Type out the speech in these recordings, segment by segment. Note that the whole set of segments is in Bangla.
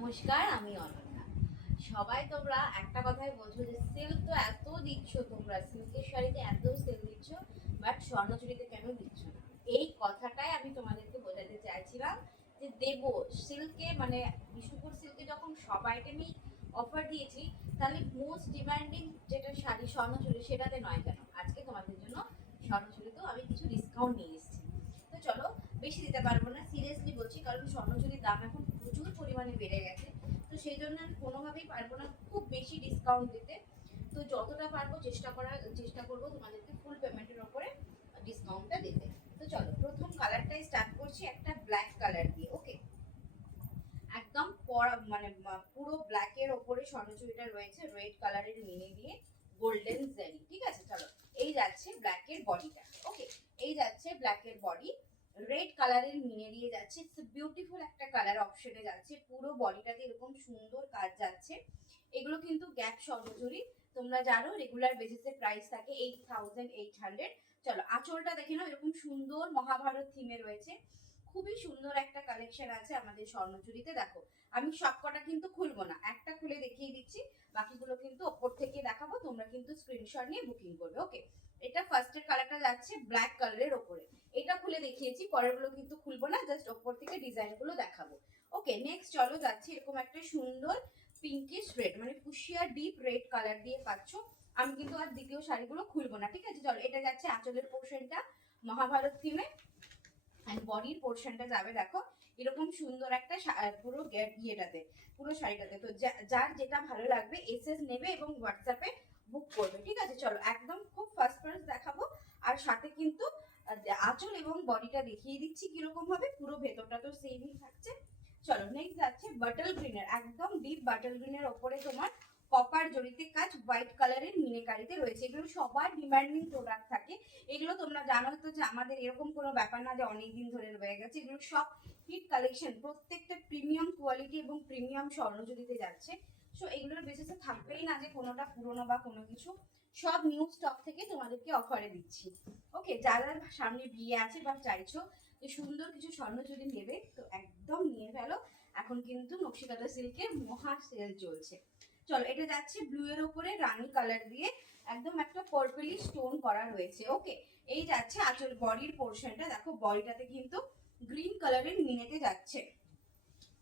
নমস্কার, আমি অনন্যা। সবাই তোমরা একটা কথাই বলছো যে সেল তো এত দিচ্ছ, তোমরা সিল্কের শাড়িতে এত সেল দিচ্ছ, বাট স্বর্ণচুরিতে কেন দিচ্ছ না? এই কথাটাই আমি তোমাদেরকে বোঝাতে চাইছিলাম যে দেব সিল্কে, মানে বিষ্ণুপুর সিল্কে যখন সব আইটেমই অফার দিয়েছি, তাহলে মোস্ট ডিমান্ডিং যেটা শাড়ি স্বর্ণচুরি সেটাতে নয় কেন? আজকে তোমাদের জন্য স্বর্ণচুরিতেও আমি কিছু ডিসকাউন্ট নিয়ে এসেছি। তো চলো, বেশি দিতে পারবো না, সিরিয়াসলি বলছি, কারণ স্বর্ণচুরির দাম এখন প্রচুর পরিমাণে বেড়ে গেছে। তো সেই জন্য আমি কোনোভাবেই পারবো না খুব বেশি ডিসকাউন্ট দিতে। তো যতটা পারবো চেষ্টা করবো তোমাদেরকে ফুল পেমেন্টের ওপরে ডিসকাউন্টটা দিতে। তো চলো, প্রথম কালারটাই স্টার্ট করছি একটা ব্ল্যাক কালার দিয়ে। ওকে, একদম পুরো ব্ল্যাকের ওপরে স্বর্ণচুরিটা রয়েছে রেড কালারের মিনি দিয়ে গোল্ডেন জারি। ঠিক আছে, চলো এই যাচ্ছে ব্ল্যাকের বডিটা। ওকে, এই যাচ্ছে ব্ল্যাকের বডি, রেড কালারের মিনে দিয়ে যাচ্ছে। ইটস বিউটিফুল একটা কালার অপশনে যাচ্ছে, পুরো বডিটাতে এরকম সুন্দর কাজ যাচ্ছে। এগুলো কিন্তু গ্যাপ স্বর্ণচুরি, তোমরা জানো রেগুলার বেসিসে প্রাইস থাকে 8800। চলো আঁচলটা দেখে নাও, এরকম সুন্দর মহাভারত থিমে রয়েছে। খুবই সুন্দর একটা কালেকশন আছে আমাদের স্বর্ণচুরিতে। দেখো, আমি সবকটা কিন্তু খুলবো না, একটা খুলে দেখিয়ে দিচ্ছি, বাকিগুলো কিন্তু ওপর থেকে দেখাবো, তোমরা কিন্তু স্ক্রিনশট নিয়ে বুকিং করবে। ওকে, এটা ফার্স্টের কালারটা যাচ্ছে ব্ল্যাক কালারের ওপরে, এটা খুলে দেখিয়েছি, পরেরগুলো কিন্তু খুলবো না, জাস্ট ওপর থেকে ডিজাইন গুলো দেখাবো। ওকে, নেক্সট চলো যাচ্ছে এরকম একটা সুন্দর পিঙ্কিশ রেড, মানে ফুশিয়া ডিপ রেড কালার দিয়ে পাচ্ছ। আমি কিন্তু আর দ্বিতীয় শাড়িগুলো খুলবো না, ঠিক আছে। চলো, এটা যাচ্ছে আঁচলের পোর্শনটা মহাভারত থিমে, এন্ড বডির পোর্শনটা যাবে দেখো এরকম সুন্দর একটা পুরো ইয়েটাতে, পুরো শাড়িটাতে। তো যার যেটা ভালো লাগবে এসএস নেবে এবং হোয়াটসঅ্যাপে বুক করবে, ঠিক আছে। চলো একদম খুব ফার্স্ট দেখাবো, আর সাথে কিন্তু আঁচল এবং বডিটা দেখিয়ে দিচ্ছি কিরকম হবে, পুরো ভেতরটা তো সেমই থাকছে। চলো নেক্সট যাচ্ছে বাটল গ্রিনের, একদম ডিপ বাটল গ্রিনের ওপরে তোমার কপার জড়িতে কাজ হোয়াইট কালারের মিনেকারিতে রয়েছে। এগুলো সবার ডিমান্ডিং প্রোডাক্ট থাকে, এগুলো তোমরা জানো তো যে আমাদের এরকম কোনো ব্যাপার না যে অনেকদিন ধরে রয়ে গেছে, এগুলো সব হিট কালেকশন, প্রত্যেকটা প্রিমিয়াম কোয়ালিটি এবং প্রিমিয়াম স্বর্ণজুরিতে যাচ্ছে। সো এগুলোর বেসিসে থাকবেই না যে কোনোটা পুরোনো বা কোনো কিছু, সব নিউ স্টক থেকে তোমাদেরকে অফারে দিচ্ছি। ওকে, যারা সামনে বিয়ে আছে বা চাইছো যে সুন্দর কিছু স্বর্ণচুরি নেবে, তো একদম নিয়ে ফেলো, এখন কিন্তু নকশিকাঁথা সিল্কের মহা সেল চলছে। চলো, এটা যাচ্ছে ব্লু এর উপরে রানী কালার দিয়ে একদম একটা পার্পলি স্টোন করা রয়েছে। ওকে, এই যাচ্ছে আঁচল বডির পোর্শনটা, দেখো বডিটাতে কিন্তু গ্রিন কালারের মিনেতে যাচ্ছে।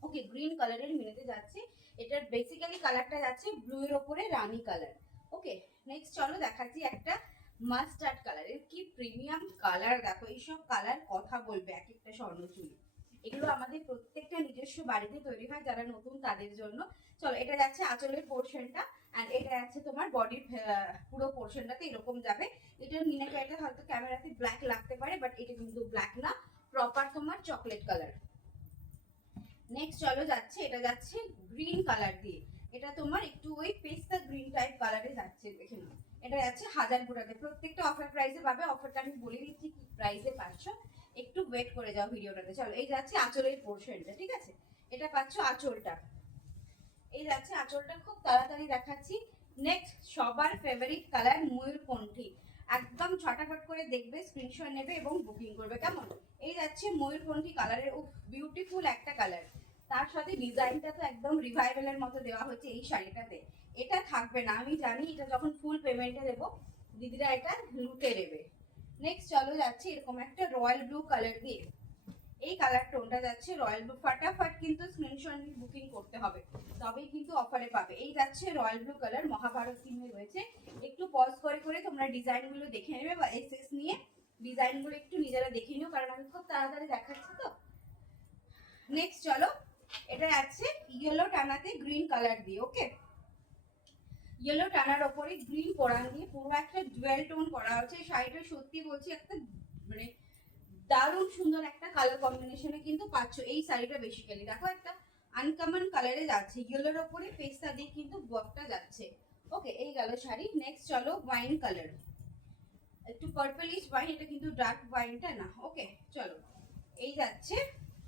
ওকে, গ্রিন কালারের মিনেতে যাচ্ছে, এটার বেসিক্যালি কালারটা যাচ্ছে ব্লু এর উপরে রানী কালার। ওকে, নেক্সট চলো দেখাচ্ছি একটা মাস্টার্ড কালারের, কি প্রিমিয়াম কালার দেখো, এইসব কালার কথা বলবে এক একটা স্বর্ণচুরি। এগুলো আমাদের প্রত্যেকটা নিজস্ব বাড়িতে তৈরি হয়, যারা নতুন তাদের জন্য। চলো, এটা যাচ্ছে আঁচলের পোর্শনটা, এন্ড এটা যাচ্ছে তোমার বডির পুরো পোর্শনটাতে এরকম যাবে। এটার মিনাকারিটা হয়তো ক্যামেরাতে ব্ল্যাক লাগতে পারে, বাট এটা কিন্তু ব্ল্যাক না, প্রপার তোমার চকলেট কালার। নেক্সট চলো যাচ্ছে, এটা যাচ্ছে গ্রিন কালার দিয়ে, এটা তোমার একটু ওই পেস্তা গ্রিন টাইপ কালারে যাচ্ছে, দেখে নাও। এটা যাচ্ছে হাজারপুরাতে, প্রত্যেকটা অফার প্রাইসে পাবে, অফারটা আমি বলে দিচ্ছি কি প্রাইসে পাচ্ছ, একটু ওয়েট করে যাও ভিডিওটাতে। চলো, এই যাচ্ছে আঁচলের পোর্শনটা, ঠিক আছে, এটা পাচ্ছ আঁচলটা, এই যাচ্ছে আঁচলটা, খুব তাড়াতাড়ি দেখাচ্ছি। নেক্সট সবার ফেভারিট কালার ময়ূরকণ্ঠী, একদম ছটাফট করে দেখবে, স্ক্রিনশট নেবে এবং বুকিং করবে, কেমন? এই যাচ্ছে ময়ূরকণ্ঠী কালারের, বিউটিফুল একটা কালার, তার সাথে ডিজাইনটা তো একদম রিভাইভালের মতো দেওয়া হচ্ছে এই শাড়িটাতে। এটা থাকবে না, আমি জানি, এটা যখন ফুল পেমেন্টে দেবো দিদিরা এটা লুটে নেবে। নেক্সট চলো যাচ্ছে এরকম একটা রয়্যাল ব্লু কালার দিয়ে, এই কালার টোনটা যাচ্ছে রয়্যাল ব্লু, ফাটাফাট কিন্তু স্ক্রিনশট নিয়ে বুকিং করতে হবে, তবেই কিন্তু অফারে পাবে। এই যাচ্ছে রয়্যাল ব্লু কালার, মহাভারত থিমে রয়েছে, একটু পজ করে করে তোমরা ডিজাইনগুলো দেখে নেবে, বা এসএস নিয়ে ডিজাইনগুলো একটু নিজেরা দেখে নিও, কারণ আমি খুব তাড়াতাড়ি দেখাচ্ছি তো। নেক্সট চলো, এটা যাচ্ছে ইয়েলো টানাতে গ্রিন কালার দিয়ে। ওকে, ইয়েলো টানার ওপরে গ্রিন কোরান দিয়ে পুরো একটা জুয়েল টোন করা হচ্ছে। শাড়িটা সত্যি বলছি একটা মানে দারুণ সুন্দর একটা কালার কম্বিনেশনে কিন্তু পাচ্ছ এই শাড়িটা। বেসিক্যালি দেখো একটা আনকমন কালারে যাচ্ছে, ইয়েলোর ওপরে পেস্তা দিয়ে কিন্তু ওয়ার্কটা যাচ্ছে। ওকে, এই গেল শাড়ি। নেক্সট চলো ওয়াইন কালার, একটু পার্পলিশ ওয়াইন, এটা কিন্তু ডার্ক ওয়াইনটা না। ওকে, চলো এই যাচ্ছে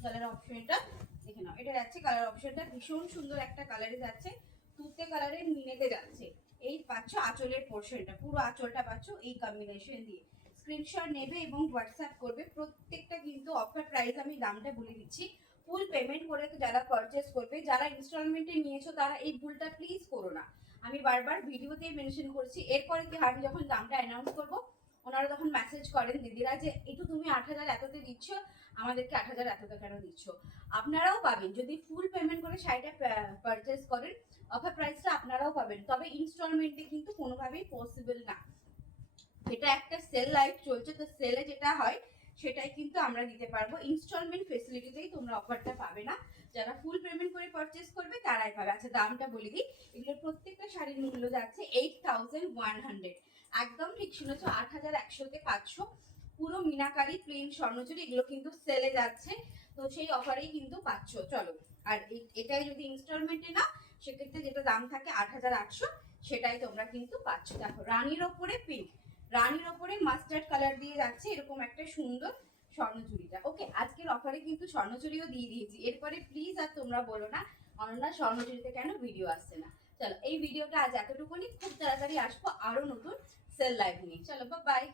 কালার অপশনটা, দেখে নাও, এটা যাচ্ছে কালার অপশনটা, ভীষণ সুন্দর একটা কালারে যাচ্ছে, তুতে কালারের মিনেতে যাচ্ছে। এই পাচ্ছ আঁচলের পোর্শনটা, পুরো আঁচলটা পাচ্ছ এই কম্বিনেশন দিয়ে। স্ক্রিনশট নেবে এবং হোয়াটসঅ্যাপ করবে, প্রত্যেকটা কিন্তু অফার প্রাইস, আমি দামটা বলে দিচ্ছি, ফুল পেমেন্ট করে যারা পারচেস করবে, যারা ইনস্টলমেন্টে নিয়েছো তারা এই ভুলটা প্লিজ করো না। আমি বারবার ভিডিওতে মেনশন করছি। এরপরে কি আমি যখন দামটা অ্যানাউন্স করবো, ওনারা তখন মেসেজ করেন দিদিরা যে একটু তুমি 8,000 এততে দিচ্ছ, আমাদেরকে 8,000 এততে কেন দিচ্ছ। আপনারাও পাবেন যদি ফুল পেমেন্ট করে শাড়িটা পারচেস করেন, অফার প্রাইসটা আপনারাও পাবেন, তবে ইনস্টলমেন্টে কিন্তু কোনোভাবেই পসিবল না। এটা একটা সেল লাইফ চলছে, তো সেলে যেটা হয় সেটাই কিন্তু আমরা দিতে পারবো। ইনস্টলমেন্ট ফেসিলিটিতেই তোমরা অফারটা পাবে না, যারা ফুল পেমেন্ট করে পারচেস করবে তারাই পাবে। আচ্ছা দামটা বলে দিই, এগুলোর প্রত্যেকটা শাড়ির মূল্য যাচ্ছে 8,100। একদম ঠিক শুনেছো, 8,100-তে 500 পুরো মিনাকারি প্লেন স্বর্ণচুরি, এগুলো কিন্তু সেলে যাচ্ছে, তো সেই অফারেই কিন্তু পাচ্ছ। চলো, আর এটাই যদি ইনস্টলমেন্টে না, সেক্ষেত্রে যেটা দাম থাকে 8,800, সেটাই তোমরা কিন্তু পাচ্ছ। দেখো রানীর ওপরে পিঙ্ক, রানীর ওপরে মাস্টার্ড কালার দিয়ে যাচ্ছে এরকম একটা সুন্দর স্বর্ণচুরিটা। ওকে, আজকের অফারে কিন্তু স্বর্ণচুরিও দিয়ে দিয়েছি। এরপরে প্লিজ আর তোমরা বলো না অনন্যা স্বর্ণচুরিতে কেন ভিডিও আসছে না। চলো এই ভিডিওটা আজ এতটুকুনি, খুব তাড়াতাড়ি আসবো আরো নতুন সেল লাইভ নিয়ে। চলো বাই।